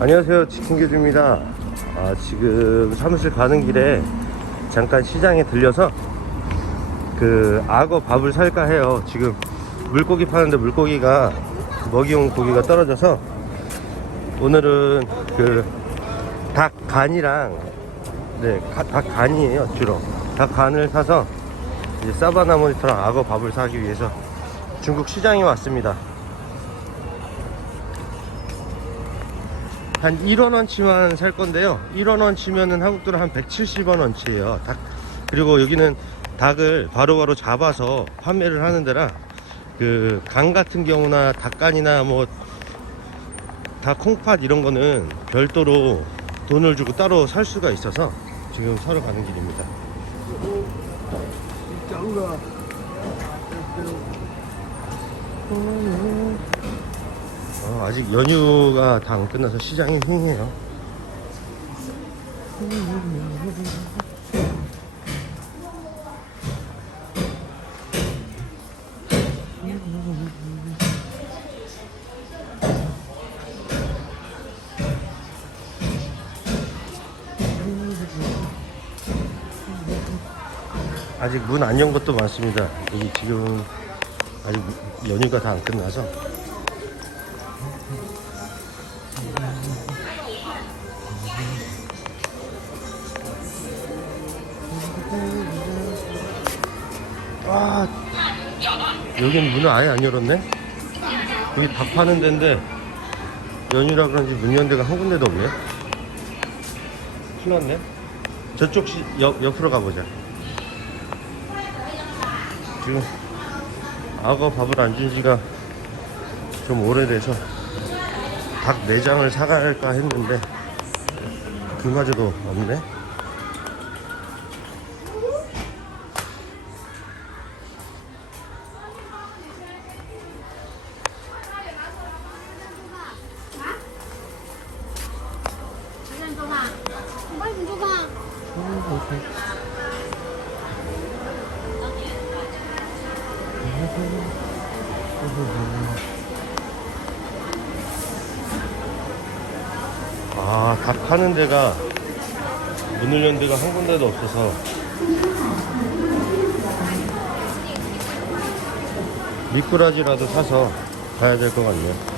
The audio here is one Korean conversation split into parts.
안녕하세요. 치킨교주입니다. 아, 지금 사무실 가는 길에 잠깐 시장에 들려서 그 악어 밥을 살까 해요. 지금 물고기 파는데 물고기가 먹이용 고기가 떨어져서 오늘은 그 닭 간이랑 네, 가- 닭 간이에요 주로. 닭 간을 사서 이제 사바나 모니터랑 악어 밥을 사기 위해서 중국 시장에 왔습니다 한 1원어치만 살 건데요. 1원어치면은 한국 돈으로 한 170원어치예요. 닭. 그리고 여기는 닭을 바로 바로 잡아서 판매를 하는 데라 그 간 같은 경우나 닭간이나 뭐닭 콩팥 이런 거는 별도로 돈을 주고 따로 살 수가 있어서 지금 사러 가는 길입니다 어, 아직 연휴가 다 안 끝나서 시장이 흉해요. 아직 문 안 연 것도 많습니다. 이 지금 아직 연휴가 다 안 끝나서 아, 여긴 문을 아예 안 열었네? 여기 밥 파는 데인데 연휴라 그런지 문 연 데가 한 군데도 없네. 큰일 났네. 저쪽 시, 옆, 옆으로 가보자. 지금 악어 밥을 안 준 지가 좀 오래돼서 닭 내장을 사갈까 했는데 그마저도 없네. 아, 닭 파는 데가 문을 연 데가 한 군데도 없어서 미꾸라지라도 사서 가야 될 것 같네요.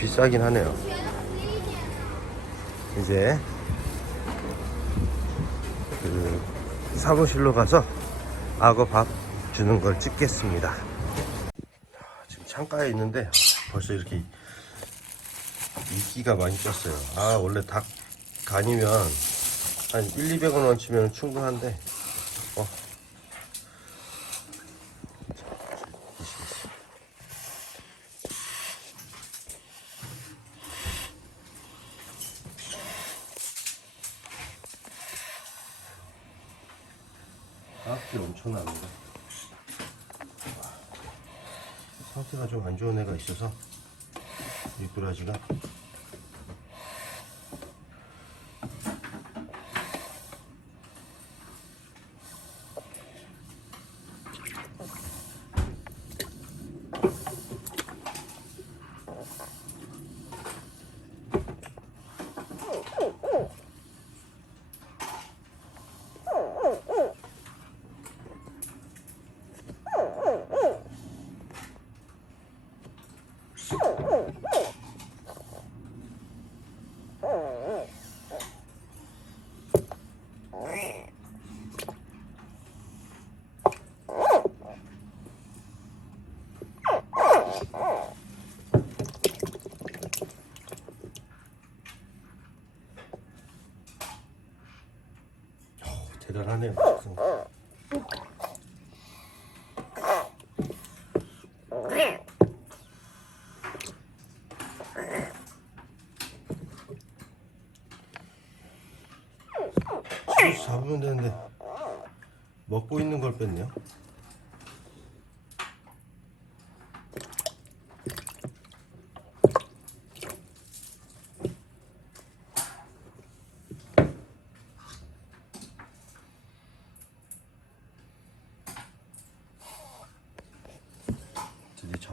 비싸긴 하네요. 이제 그 사무실로 가서 악어 밥 주는 걸 찍겠습니다. 지금 창가에 있는데 벌써 이렇게 이끼가 많이 꼈어요. 아 원래 닭 간이면 한 1, 200원 원치면 충분한데 깍질 엄청납니다. 상태가 좀 안 좋은 애가 있어서 미꾸라지가 대단하네요. 음. 잡으면 되는데 먹고 있는 걸 뺐네요.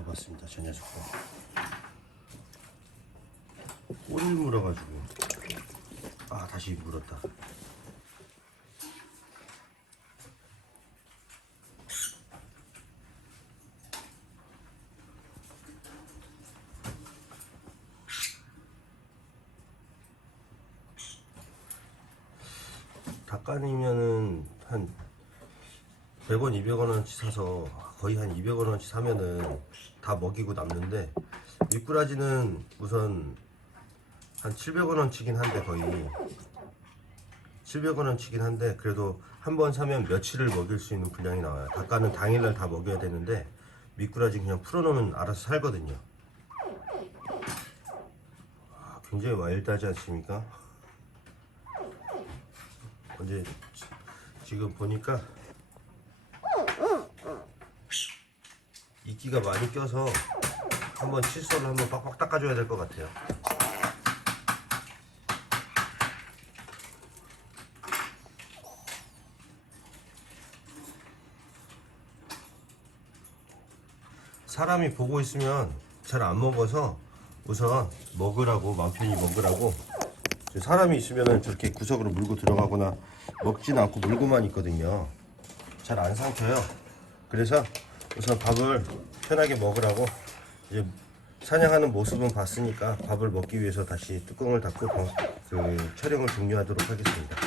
잡았습니다. 저 녀석들. 꼬리를 물어가지고 아 다시 물었다. 닭간이면은 한 100원, 200원어치 사서 거의 한 200원어치 사면은 다 먹이고 남는데 미꾸라지는 우선 한 700원어치긴 한데 거의 700원어치긴 한데 그래도 한 번 사면 며칠을 먹일 수 있는 분량이 나와요. 닭간은 당일날 다 먹여야 되는데 미꾸라지 그냥 풀어놓으면 알아서 살거든요. 아, 굉장히 와일드하지 않습니까? 언제 지- 지금 보니까 이끼가 많이 껴서 한번 칫솔을 한번 빡빡 닦아줘야 될 것 같아요. 사람이 보고 있으면 잘 안 먹어서 우선 먹으라고 마음 편히 먹으라고 사람이 있으면은 저렇게 구석으로 물고 들어가거나 먹지는 않고 물고만 있거든요. 잘 안 삼켜요. 그래서 우선 밥을 편하게 먹으라고 이제 사냥하는 모습은 봤으니까 밥을 먹기 위해서 다시 뚜껑을 닫고 방- 그 촬영을 종료하도록 하겠습니다.